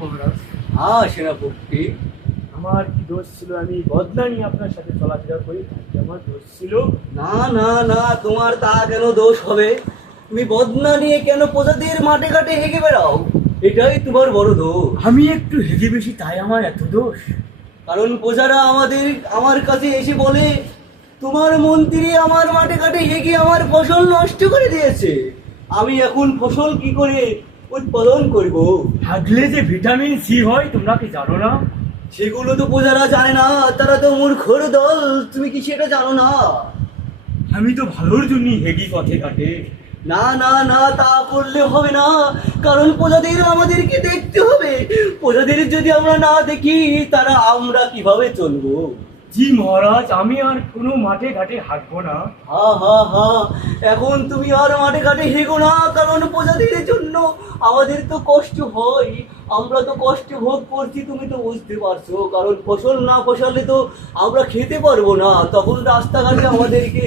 মহারাজ, হ্যাঁ সেনাপতি। আমার কি দোষ ছিল? আমি বদলা নিয়ে আপনার সাথে চলাফেরা করি, তাতে আমার দোষ ছিল? না না না, তোমার তা কেন দোষ হবে? তুমি বদনা নিয়ে কেন প্রজাতির মাঠে ঘাটে হেগে বেড়াও? এটাই তোমার বড় দোষ। আমি একটু হেগে বেশি, তাই আমার এত দোষ? কারণ প্রজারা আমার কাছে এসে বলে তোমার মন্ত্রী আমার মাঠে ঘাটে হেগে আমার ফসল নষ্ট করে দিয়েছে। আমি এখন ফসল কি করে উৎপাদন করব? হাগলে যে ভিটামিন সি হয়, তোমরা কি জানো না? সেগুলো তো প্রজারা জানে না, তারা তো মূর্খর দল। তুমি কি সেটা জানো না? আমি তো ভালোর জন্যই হেগি পথে ঘাটে। না না না, তা করলে হবে না। কারণ প্রজাদের আমাদেরকে দেখতে হবে। প্রজাদের যদি আমরা না দেখি, তারা আমরা কিভাবে চলবো? জি মহারাজ, আমি আর কোনো মাঠে ঘাটে হাঁটবো না। হা হা হা, এখন তুমি আর মাঠে ঘাটে হেগো না, কারণ প্রজাদের জন্য আমাদের তো কষ্ট হয়। আমরা তো কষ্ট ভোগ করছি, তুমি তো বুঝতে পারছো। কারণ ফসল না ফসলে তো আমরা খেতে পারবো না, তখন রাস্তাঘাটে আমাদেরকে